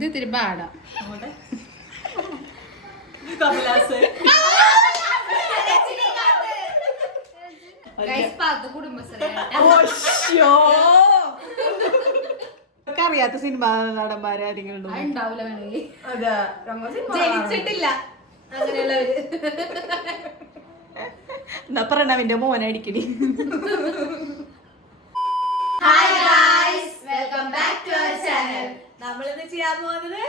ഇത് ഇത്തിരി പാടാ. അറിയാത്ത സിനിമ നടന്മാരെ ആരെങ്കിലും ജനിച്ചിട്ടില്ല അങ്ങനെയുള്ളവര്. എന്നാ പ്രണവിന്റെ മോനെ അടിക്കടി. നമ്മളിന്ന് ചെയ്യാൻ പോകുന്നത്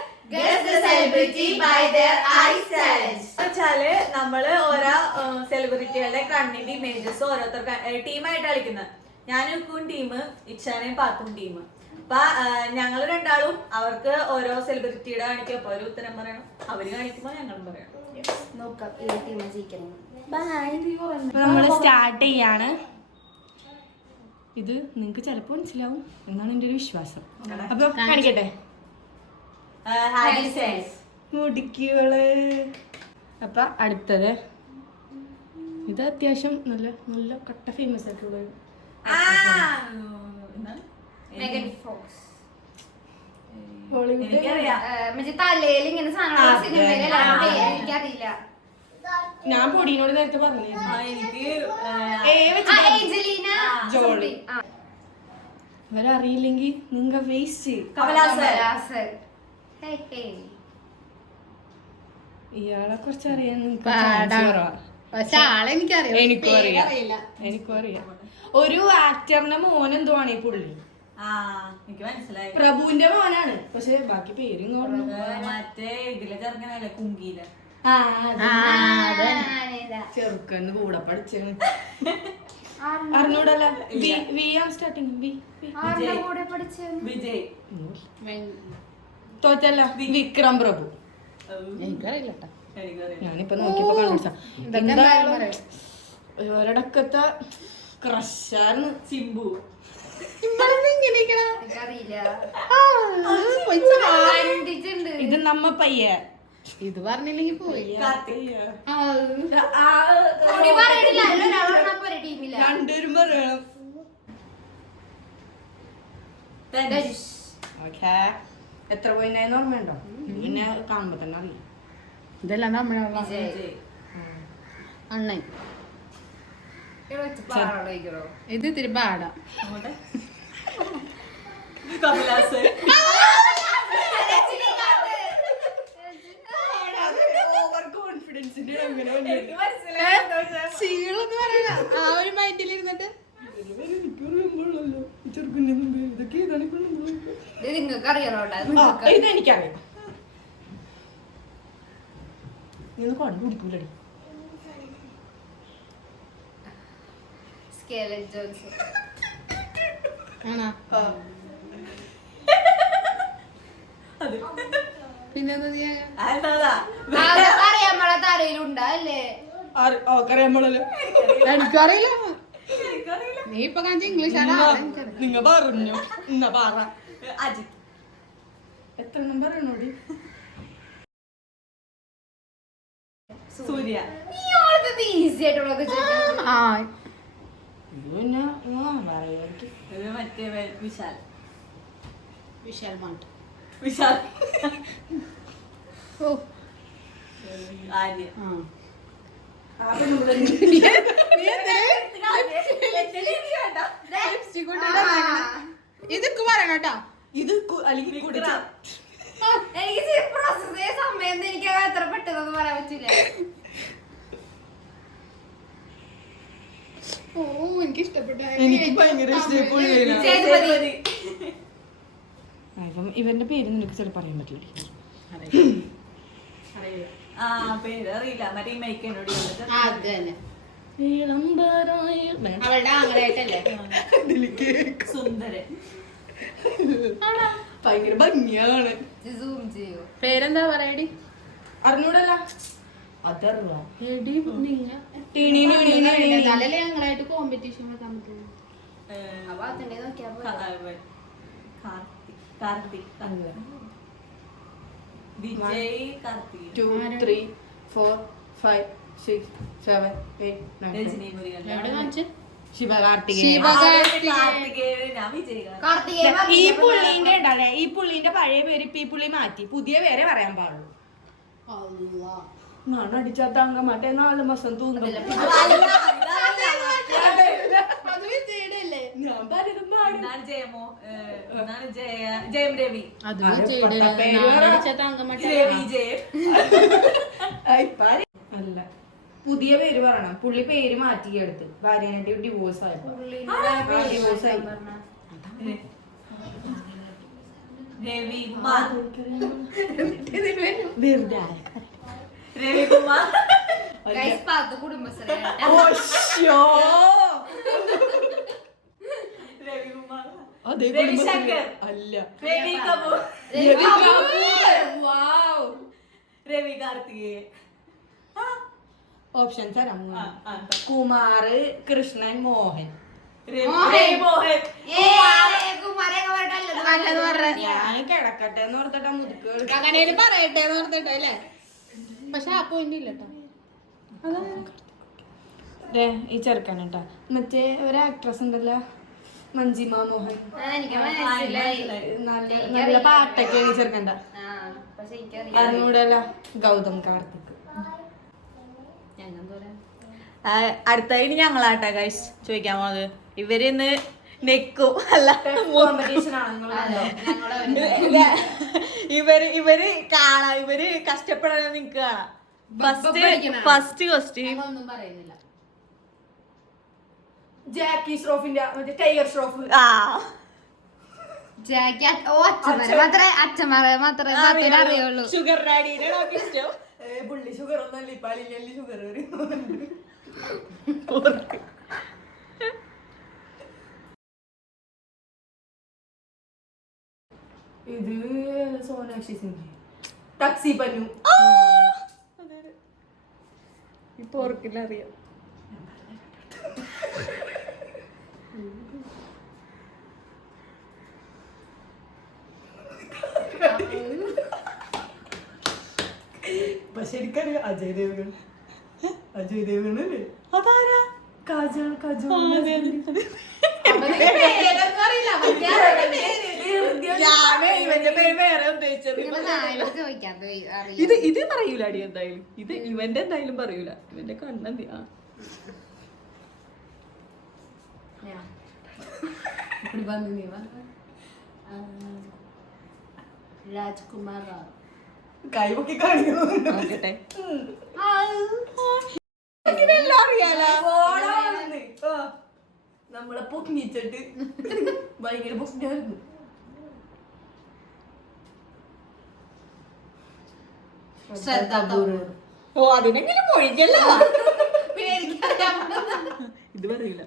വെച്ചാല് നമ്മള് ഓരോ സെലിബ്രിറ്റികളുടെ കണ്ണിന്റെ ഇമേജസ് ഓരോരുത്തർ ടീമായിട്ട് കളിക്കുന്നത്. ഞാനും ടീം, ഇച്ചാനയും പാത്തും ടീം. അപ്പൊ ഞങ്ങള് രണ്ടാളും അവർക്ക് ഓരോ സെലിബ്രിറ്റിയുടെ കാണിക്കും. അപ്പൊ ഒരു ഉത്തരം പറയണം, അവര് കാണിക്കുമ്പോ ഞങ്ങളും പറയണം. നമ്മള് സ്റ്റാർട്ട് ചെയ്യാണ്. ഇത് നിങ്ങക്ക് ചിലപ്പോ മനസ്സിലാവും എന്നാണ് എന്റെ ഒരു വിശ്വാസം. അപ്പൊ കാണിക്കട്ടെ. മുടിക്കുകള്. അപ്പൊ അടുത്തത് ഇത് അത്യാവശ്യം നല്ല നല്ല കട്ട ഫേമസ് ആയിട്ടുള്ള തലയിൽ ഇങ്ങനെ എനിക്കറിയില്ല. ഞാൻ പൊടിയോട് നേരത്തെ പറഞ്ഞു. അവരറിയില്ലെങ്കിൽ നിങ്ങ വേസ്റ്റ്. ഇയാളെ കുറിച്ച് അറിയാൻ എനിക്കും അറിയാം. ഒരു ആക്ടറിന്റെ മോൻ എന്തോ ആണ് ഈ പുള്ളി. എനിക്ക് മനസ്സിലായി, പ്രഭുവിന്റെ മോനാണ്. പക്ഷെ ബാക്കി പേര് മറ്റേ ഇതിലെ ചെറുക്കനല്ലേ, കുങ്കിയില. ചെറുക്കന്ന് കൂടെ പഠിച്ചാണ്. അറിഞ്ഞൂടല്ല. സ്റ്റാർട്ടിങ് വിജയ്. തോറ്റല്ല, വിക്രം പ്രഭു. എനിക്കറിയില്ല. ഞാനിപ്പൊ നോക്കിയപ്പോ കണ്ടുപിടിച്ച ഒരിടക്കത്തെ ക്രഷാണ് സിംബു. ഇത് നമ്മ പയ്യ. ഇത് പറഞ്ഞില്ലെങ്കിൽ പോയി. രണ്ടുപേരും പറയണം. എത്ര പോയിന്നായിരുന്നു ഓർമ്മയുണ്ടോ? പിന്നെ കാണുമ്പോ തന്നെ അറിയാം. ഇതെല്ലാം നമ്മളെ അണ്ണൻ. ഇത് ഇത്തിരി പാടാ. ആ ഒരു മൈൻഡിലിരുന്നിട്ട് നിങ്ങൾക്ക് അറിയണോ? ഇതെനിക്കറിയാം. നീ കണ്ടുപിടിക്കൂലടി. പിന്നെന്താ തലയിലുണ്ടല്ലേ? എനിക്കറിയില്ല. നീ ഇപ്പൊ കാണിച്ച ഇംഗ്ലീഷാണ്. നിങ്ങ പറഞ്ഞു. എന്നാ പറ. അജിത്. എത്ര പറയണോടി? സൂര്യ. ഈസി ആയിട്ടുള്ളതൊക്കെ മറ്റേ വിശാൽ. വിശാൽ മാട്ട്. വിശാൽ. ഓ ആര്യ. ഇതൊക്കെ പറയണം കേട്ടോ. ഇത് എനിക്ക് പ്രോസസ് ചെയ്യാൻ സമയം എനിക്ക് എത്ര പെട്ടെന്നൊന്നും പറയാൻ പറ്റില്ല. ഓ എനിക്ക് ഇഷ്ടപ്പെട്ടു. എനിക്ക് ഭയങ്കര ഇഷ്ടപ്പെട്ടു. ഇവന്റെ പേര് നിനക്ക് ചിലപ്പോൾ പറയാൻ പറ്റില്ല. പേരറിയില്ല. മറ്റേ മൈക്കനോട് അവളുടെ ആങ്ങളായിട്ടല്ലേ സുന്ദരൻ. ഭയങ്കര ഭംഗിയാണ്. പേരെന്താ പറയടി? അറിഞ്ഞൂടല്ല. അതറിയാ ഞങ്ങളായിട്ട് കോമ്പറ്റീഷൻ വെക്കാൻ പറ്റും. വിജയ്, കാർത്തിക്. 2 3 4 5 6 7 8 9 രജനി മുരുകൻ. എവിടെ കാണിച്ചു? ശിവകാർത്തികേയൻ. ഞാൻ വിജയിക്കാം. കാർത്തികേയൻ ഈ പുള്ളിന്റെ പഴയ പേര് ഇപ്പൊ ഈ പുള്ളി മാറ്റി പുതിയ പേരെ പറയാൻ പാടുള്ളൂ. മണടിച്ചാ തങ്കമാട്ടെ 4 മാസം തൂങ്ങും. ഞാൻ ജയം രവി. അല്ല പുതിയ പേര് പറയണം. പുള്ളി പേര് മാറ്റിയെടുത്ത് ഭാര്യനായിട്ട് ഡിവോഴ്സ് ആയപ്പോ ഡിവോഴ്സ് ആയി. രവികുമാർ. കുടുംബശ്രീ രവികുമാർ. അതെ രവിശങ്കർ. അല്ല രവി കപൂർ. രവി കാർത്തികേയൻ. ഓപ്ഷൻ തരാം. കുമാർ, കൃഷ്ണൻ, മോഹൻ. ഞാൻ കിടക്കട്ടെ എന്ന് ഓർത്തിട്ടാ മുതുക്ക് അങ്ങനെ പറയട്ടെ എന്ന് ഓർത്തിട്ടോ അല്ലേ? പക്ഷെ ആ പോയിന്റ് ഇല്ല കേട്ടോ. ഈ ചെറുക്കനട്ടാ മറ്റേ ഒരു ആക്ട്രസ് ഉണ്ടല്ലോ മഞ്ജിമ മോഹൻ. നല്ല പാട്ടൊക്കെ ഈ ചെറുക്കണ്ട. അറിഞ്ഞൂടല്ല ഗൗതം കാർത്തിക്. അടുത്തായിട്ട് ഞങ്ങളാട്ടാ ഗൈസ് ചോദിക്കാൻ പോണത്. ഇവരിന്ന് നെക്കും അല്ല ഇവര് കാണാം. ഇവര് കഷ്ടപ്പെടാൻ നിങ്ങക്ക് കാണാം. ഫസ്റ്റ് ക്വസ്റ്റ്യൻ ഒന്നും പറയുന്നില്ല. ജാക്കി ഷ്രോഫിന്റെ മറ്റേ ടൈഗർ ഷ്രോഫ്. അച്ഛന്മാരെ മാത്രമേ അറിയുള്ളൂ. ഷുഗർ ഡാഡിയുടെ ഇഷ്ടം. പുള്ളി ഷുഗർ ഒന്നല്ല പാലിങ്ങല്ലി ഷുഗർ ഇത് സോനാക്ഷി സിംഗ് ടാക്സി പന്നു. ഇപ്പൊ ഓർക്കില്ല അറിയാം. പക്ഷെ എനിക്കറിയാം അജയ് ദേവ്ഗൺ. അജയ് ദേവ്ഗൺ അല്ലേ? അതാരാ? കാജൽ കാജൽ. ഇവന്റെ പേര് വേറെ ഉദ്ദേശിച്ചത്. ഇത് പറയൂല അടി എന്തായാലും. ഇത് ഇവന്റെ എന്തായാലും പറയൂല. ഇവന്റെ കണ്ണെന്തി. രാജ്കുമാർ കൈപൊക്കി കാണിക്കുന്നുണ്ട്. നോക്കട്ടെ. നമ്മളെ പൊക്കിച്ചിട്ട് ഭയങ്കര പൊക്കിയായിരുന്നു. ഓ അതിനെങ്ങനെ പൊഴിക്കല്ല. ഇത് പറയൂല.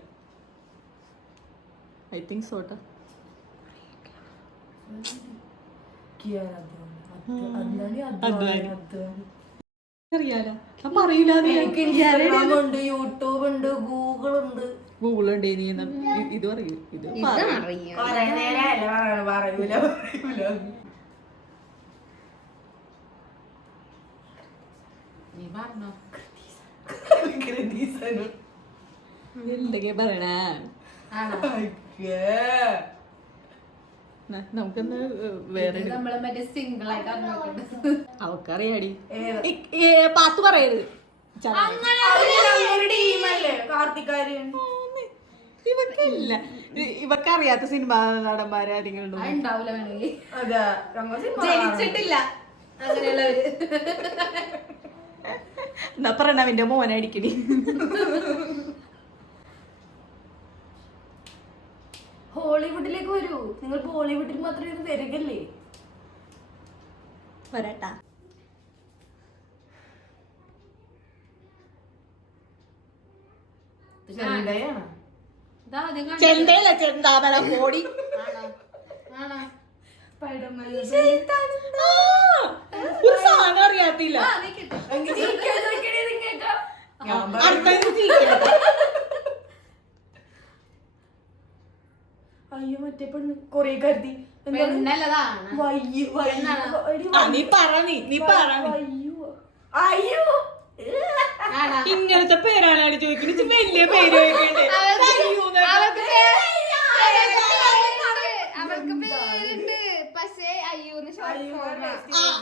ഐ തിങ്ക് സോട്ടാ. അറിയാലോ പറയൂല. ഉണ്ട്, യൂട്യൂബ് ഉണ്ട്, ഗൂഗിൾ ഉണ്ട്. ഗൂഗിൾ ഉണ്ട്. ഇത് പറയൂ. ഇത് പറയൂല. നീ പറഞ്ഞോ. എന്തൊക്കെയാ പറയണേ? നമുക്കൊന്ന് വേറെ നമ്മള് മറ്റേ സിംഗിൾ ആയിട്ട് അവക്കറിയാടി. പാത്ത് പറയരുത്. ഇവക്കല്ല. ഇവക്കറിയാത്ത സിനിമ നടന്മാരെ ആരെങ്കിലും ഉണ്ടോ? ഉണ്ടാവൂല വേണമെങ്കിൽ. ജനിച്ചിട്ടില്ല അങ്ങനെയുള്ളവര്. എന്നാ പ്രണവിന്റെ മോനടിക്കണി. ഹോളിവുഡിലേക്ക് വരൂ. നിങ്ങൾ ബോളിവുഡിൽ മാത്രമേ ഇത് വരികല്ലേ? വരട്ടാ. ചെണ്ടയില ചെന്താമര കോടി. ഒരു സാധനം അറിയാത്തില്ല. അയ്യോ മറ്റേ പെണ്ണ് കൊറേ കരുതി. നീ പറ. നീ പറ. അയ്യോ ഇങ്ങനത്തെ പേരാണ് ചോദിക്കുന്നത്. വലിയ പേര് ചോദിക്കണ്ടേ? അവൾക്ക് പേരുണ്ട് പക്ഷേ അയ്യൂന്ന്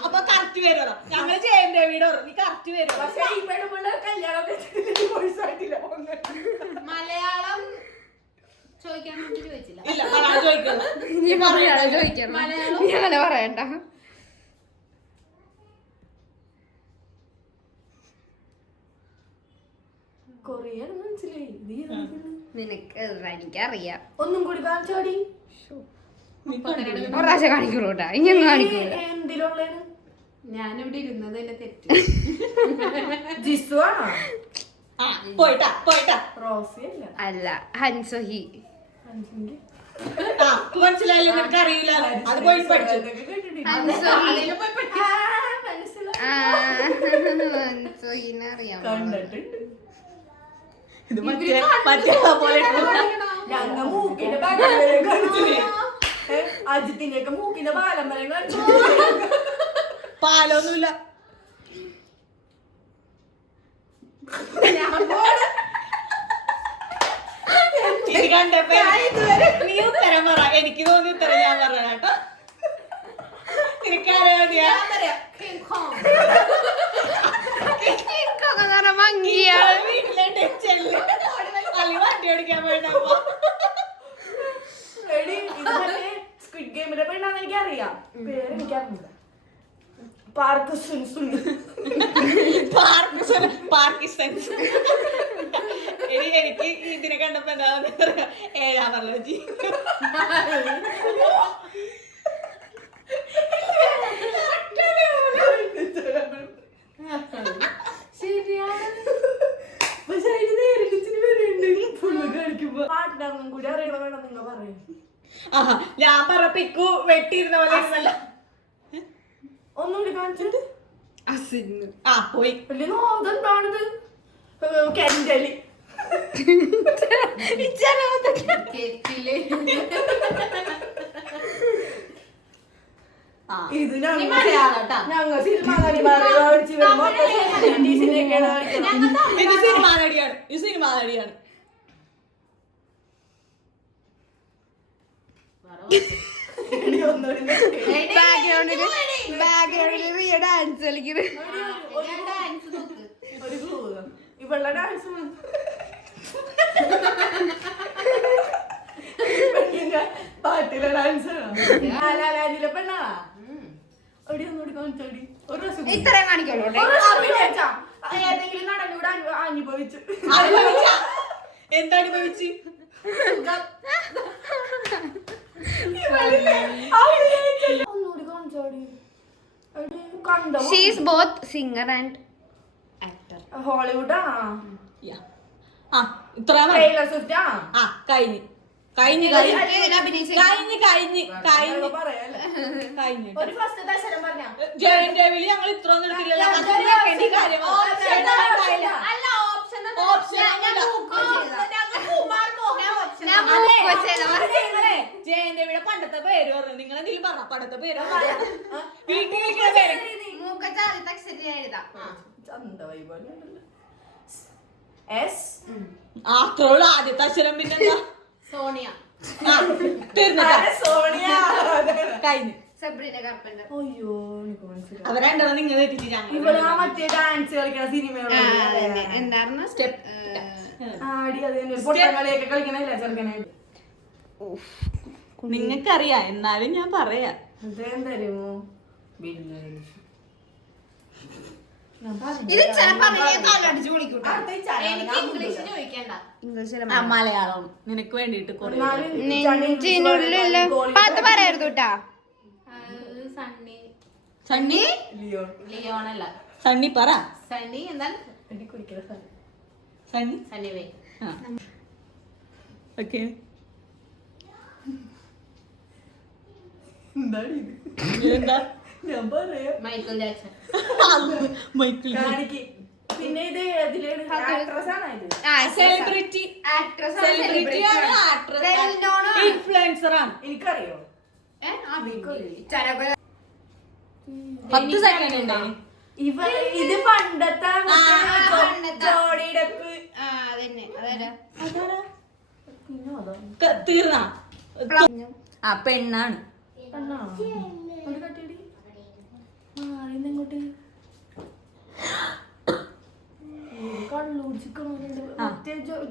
അപ്പൊ കറക്റ്റ് പേര് ഞങ്ങള് ജയന്റെ വീട് നീ കറക്റ്റ് പേര്. മലയാളം ചോദിക്കാൻ വേണ്ടി ചോദിച്ചില്ല. ഇല്ല മലയാളം ചോദിക്കണം. നീ മലയാളം ചോദിക്കണം. ഞാൻ പറയണ്ട. കൊറിയൻ മനസ്സിലായി. നിനക്ക് എനിക്കറിയാം. ഒന്നും കൂടി കാണിച്ചോടി. ഒരു പ്രാവശ്യം കാണിക്കുള്ളൂ കേട്ടാ. ഇനി കാണിക്കൂല. എന്തിലുള്ളേന്ന് ഞാനിവിടെ ഇരുന്നത് എന്നെ തെറ്റ്. ജിസു ആണോ? പോയിട്ടാ റോസി അല്ല. അല്ല ഹൻസോഹി. മനസ്സിലായല്ലോ. നിനക്ക് അറിയില്ല. അത് പോയി പഠിച്ചു. ഹൻസോഹിനെ അറിയാം. കണ്ടിട്ടുണ്ട്. ഇത് മറ്റേ പോലെ ഞങ്ങ മൂക്കിന്റെ പാലം വരെ കാണിച്ചില്ലേ? അജിത്തിന്റെ ഒക്കെ മൂക്കിന്റെ പാലം വരെ കാണിച്ചു. പാലൊന്നുമില്ല. ഇത് കണ്ടപ്പോ നീ ഉത്തരം പറ. എനിക്ക് തോന്നി ഉത്തരം ഞാൻ പറഞ്ഞ കേട്ടോ. എനിക്കറിയാം. വീട്ടിലെ ചെല്ലു അല്ലി വണ്ടി ഓടിക്കാൻ പോയിട്ടപ്പോ സ്ക്വിഡ് ഗെയിമിലെ പെണ്ണാന്ന് എനിക്കറിയാം. പേര് എനിക്കറിയില്ല. പാർക്കിൻസൺസ്. എനിക്ക് ഇതിനെ കണ്ടപ്പോ എന്താ ഏഴാം പറഞ്ഞ പാട്ടിനൊന്നും കൂടി അറിയണം വേണം നിങ്ങൾ പറയും. ഞാൻ പറ പിക്കു വെട്ടിയിരുന്ന പോലെ ഒന്നുകൂടി കാണിച്ചിട്ട് പോയി. അതെന്താണിത്? കെൻഡലി. ഇത് ഞങ്ങൾ സിനിമ നടിമാരെ കാണിച്ചു വരുമ്പോ ഇത് സിനിമാ നടിയാണ്. ഇത് സിനിമാ നടിയാണ്. ബാക്ക്ഗ്രൗണ്ടില് റിയ ഡാൻസ് കളിക്കുന്നത്. ഇവളുടെ ഡാൻസ് പാട്ടിലെ ഡാൻസ് പെണ്ണാ. ഒന്നുകൂടി കാണിച്ചോടി. ഇത്രയും കാണിക്കുള്ളൂ. ഏതെങ്കിലും നടനൂടെ അനുഭവിച്ചു. എന്താ അനുഭവിച്ച്? ഒന്നുകൂടി കാണിച്ചോടി. കണ്ടോ? She is both singer and actor. Hollywood ആണോ? ഇത്ര ടൈലർ സ്വിഫ്റ്റ് ആണോ? കഴിഞ്ഞു. ഒരു ഫസ്റ്റ് ദശരം പറഞ്ഞ ജയന്റെ വിളി ഞങ്ങൾ ഇത്ര ഒന്നും എടുത്തില്ലല്ലോ. ജയന്റെ വിളി പണ്ടത്തെ പേര് പറഞ്ഞു. നിങ്ങൾ എന്തെങ്കിലും പറഞ്ഞ പണ്ടത്തെ പേര് വീട്ടിൽ പേര് അത്രോളൂ. ആദ്യത്തെ അക്ഷരം പിന്നെന്താ? സോണിയ. സോണിയ കഴിഞ്ഞു. Sabrina carpenter. അയ്യോ അവരെന്താ നിങ്ങൾ തെറ്റിച്ച് ഇവിടെ മറ്റേ ഡാൻസ് കളിക്കുന്ന സിനിമ എന്തായിരുന്നു സ്റ്റെപ്പ് ആടി അത് പൊട്ടങ്ങളിയൊക്കെ കളിക്കണല്ലേ ചെറുക്കനായിട്ട്. നിങ്ങൾക്കറിയാം എന്നാലും ഞാൻ പറയാം. ഇതെന്തരുമോ ഇത് അടിച്ചു വിളിക്കൂട്ടോ. എനിക്ക് ഇംഗ്ലീഷ് ചോദിക്കണ്ട. മലയാളം നിനക്ക് വേണ്ടിട്ട് നെഞ്ചിനുള്ളിൽ പാത്ത് പറയായിരുന്നു കേട്ടാ. സണ്ണി. സണ്ണി ലിയോണല്ല. സണ്ണി പറ. സണ്ണി എന്താണ്? സണ്ണി സണ്ണിവേ. ഓക്കെ. എന്താ ഞാൻ പറയാം. Michael Jackson. മൈക്കിൾ. പിന്നെ ഇത് ആക്ട്രസ് ആണ്. സെലിബ്രിറ്റി. സെലിബ്രിറ്റി ആണ്. ആക്ട്രസ്. ഇൻഫ്ലുവൻസർ ആണ്. എനിക്കറിയോ? 10 സെക്കൻഡ് ഉണ്ടായി. ഇത് പണ്ടത്തെ ജോണി ഡെപ്പ്. ആ അതന്നെ അതാരാ തീർന്ന ആ പെണ്ണാണ്.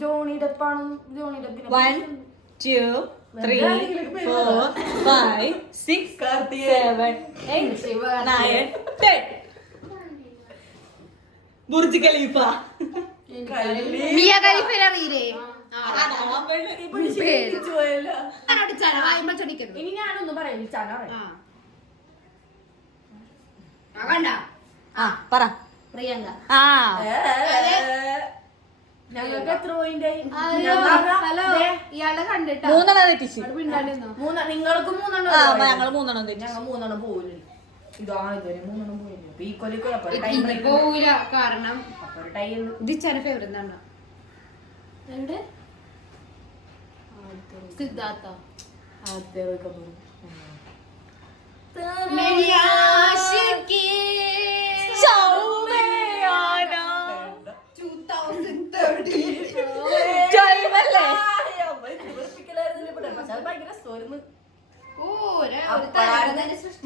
Johnny ഡെപ്പാണ്. Johnny ഡെപ്പിന് 1 2 3 4 5 6 7 8 9 10 Burj Khalifa. Miya ഖലീഫയെ അറിയില്ലേ ഇനി ഞാനൊന്നും പറയില്ല. കണ്ട ആ പറ പ്രിയങ്ക. ആ ഞങ്ങൾക്ക് എത്ര പോയിന്റ് ആയി? ഹലോ ഇയാളെ കണ്ടിട്ടാ 3 തെറ്റിച്ച്. നിങ്ങൾക്ക് 3 ആ ഞങ്ങൾ 3 തെറ്റിച്ച്. ഞങ്ങൾ 3 പോവില്ല. ഇതാണ് ഇതുവരെ 3 പോയില്ല. അപ്പൊ ഈ കൊല്ലം പോവില്ല കാരണം ടൈം ദിച്ചാന്റെ ഫേവറേറ്റ് ആണ് എവിടെ സിദ്ധാർത്ഥ.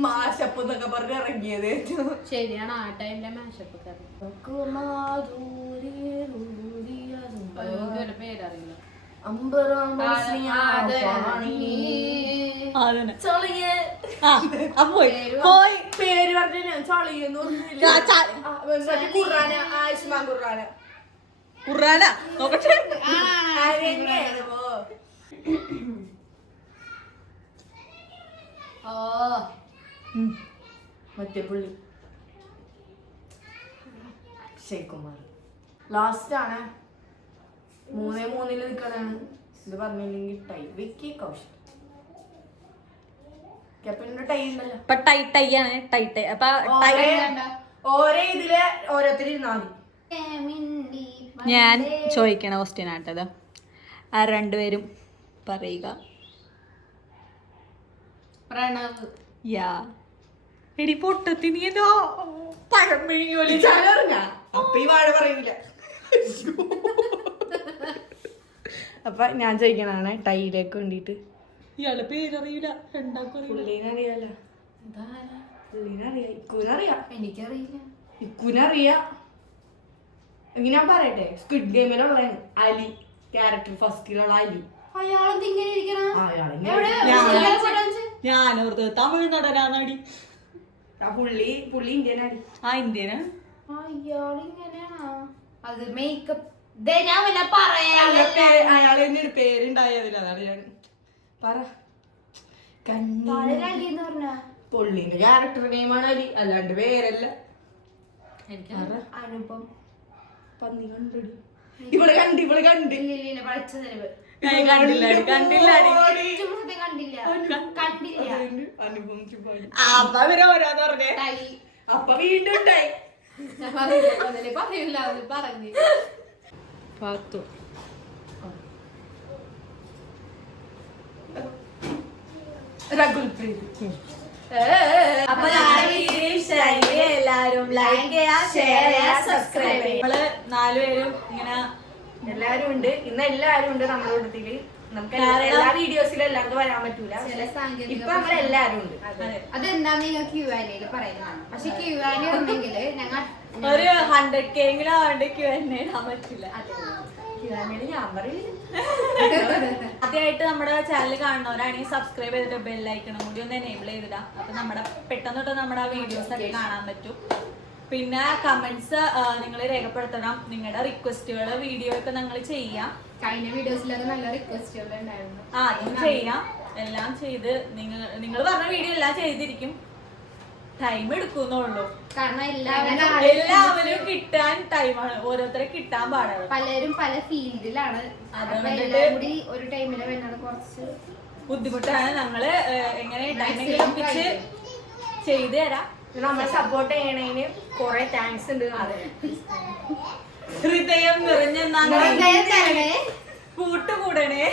മാഷപ്പ് എന്നൊക്കെ പറഞ്ഞ് ഇറങ്ങിയത് ശരിയാണ്. ആ ടൈമിലെ മാഷപ്പ് പേരറിയില്ല. പേര് പറഞ്ഞ ചളിയെന്ന് ഖുറാന. ആയുഷ്മാൻ ഖുറാന. ഖുറാന നോക്കട്ടെ. മറ്റേ പുള്ളി അക്ഷയ് കുമാർ ലാസ്റ്റ് ആണ്. 3-3 നിൽക്കണാണ്. ഇത് പറഞ്ഞില്ലെങ്കിൽ ടൈ. വിക്കി കൗശൽ ടൈ ഉണ്ടല്ലോ. ഇപ്പൊ ടൈറ്റാണ്. ടൈറ്റ് അപ്പൊ ഓരോ ഇതില് ഓരോരുത്തർ ഇരുന്നാതി. ഞാൻ ചോദിക്കണ ക്വസ്റ്റ്യൻ ആട്ടത്. ആ രണ്ടുപേരും പറയുക. പ്രണവ്. യാ എടി പൊട്ടത്തി നീ ഏതോ പഴം മെഴുകി പോലെ അപ്പൊ ഈ വാഴ പറയൂല. അപ്പൊ ഞാൻ ചോദിക്കണാണ് ടൈയിലേക്ക് വേണ്ടിട്ട്. ഇയാളെ പേരറിയില്ല. പുള്ളീനറിയാലോ. പുള്ളീനറിയാം. ഇക്കുനറിയാം. എനിക്കറിയില്ല. ഇക്കുനറിയാം. ഞാൻ പറയട്ടെ. സ്ക്വിഡ് ഗെയിമിലുള്ളതാണ് അലി ക്യാരക്ടർ. ഫസ്റ്റിലുള്ള അലി. അയാളെന്ത് ഇങ്ങനെ ഇരിക്കണം? ഞാനോർത്ത് തമിഴ്നാടനാടി. പുള്ളി ഇന്ത്യനാടി. ആ ഇന്ത്യന്. അയാളിങ്ങനെയാണോ? അത് മേക്കപ്പ് ഞാൻ വല്ല പറയാ. അയാൾ തന്നെയാണ് പേരുണ്ടായതില്ല. അതാണ് ഞാൻ പറ. പുള്ളിന്റെ ക്യാരക്ടർ നെയിമാണ് അലി, അല്ലാണ്ട് പേരല്ല. അനുപം. പന്നി കണ്ടടി. ഇവള് കണ്ട് പഠിച്ചത് കണ്ടില്ല. അപ്പൊ ഓരോന്ന് പറഞ്ഞേ. അപ്പൊ വീണ്ടും ഉണ്ടായി. പറയൂല പറഞ്ഞു പാത്തു. അപ്പൊ എല്ലാരും ലൈക്ക് ചെയ്യാ, ഷെയർ ചെയ്യാ, സബ്സ്ക്രൈബ് ചെയ്യാ. നമ്മള് 4 പേരും ഇങ്ങനെ എല്ലാരും ഉണ്ട്. ഇന്ന് എല്ലാരും ഉണ്ട് നമ്മുടെ കൂട്ടത്തില്. നമുക്ക് എല്ലാ വീഡിയോസിലും എല്ലാവർക്കും വരാൻ പറ്റൂല. ഇപ്പൊ നമ്മളെല്ലാരും ഉണ്ട്. അതെന്താന്ന് നിങ്ങൾ Q&A പറയുന്നതാണ്. പക്ഷെ Q&A ഉണ്ടെങ്കിൽ ഞങ്ങൾ ഒരു 100K ആവണ്ട് Q&A ഇടാൻ പറ്റില്ല. ഞാൻ പറയില്ല. ആദ്യമായിട്ട് നമ്മുടെ ചാനൽ കാണുന്നവരാണെങ്കിൽ സബ്സ്ക്രൈബ് ചെയ്തിട്ട് ബെല്ലൈക്കണം കൂടി ഒന്ന് എനേബിൾ ചെയ്തിടാം. അപ്പൊ പെട്ടെന്ന് തൊട്ട് നമ്മുടെ വീഡിയോസ് ഒക്കെ കാണാൻ പറ്റും. പിന്നെ കമന്റ്സ് നിങ്ങൾ രേഖപ്പെടുത്തണം. നിങ്ങളുടെ റിക്വസ്റ്റുകൾ വീഡിയോ ഒക്കെ ഞങ്ങൾ ചെയ്യാം. കഴിഞ്ഞ വീഡിയോസിലൊക്കെ നല്ല റിക്വസ്റ്റുകൾ ഉണ്ടായിരുന്നു. അതും ചെയ്യാം. എല്ലാം ചെയ്ത് നിങ്ങൾ പറഞ്ഞ വീഡിയോ എല്ലാം ചെയ്തിരിക്കും. ടൈം എടുക്കുന്നുള്ളൂ. കാരണം എല്ലാവരും കിട്ടാൻ ടൈമാണ്. ഓരോരുത്തരെ കിട്ടാൻ പാടാണ്. പലരും പല ഫീൽഡിലാണ്. എല്ലാം കൂടി ഒരു ടൈമില് വരുന്നത് കുറച്ച് ബുദ്ധിമുട്ടാണ്. ഞങ്ങള് എങ്ങനെ ടൈമെങ്കിലും ഒപ്പിച്ച് ചെയ്തു തരാം. നമ്മളെ സപ്പോർട്ട് ചെയ്യണതിന് കുറെ താങ്ക്സ് ഉണ്ട്. ഹൃദയം നിറഞ്ഞ കൂട്ടുകൂടണേ.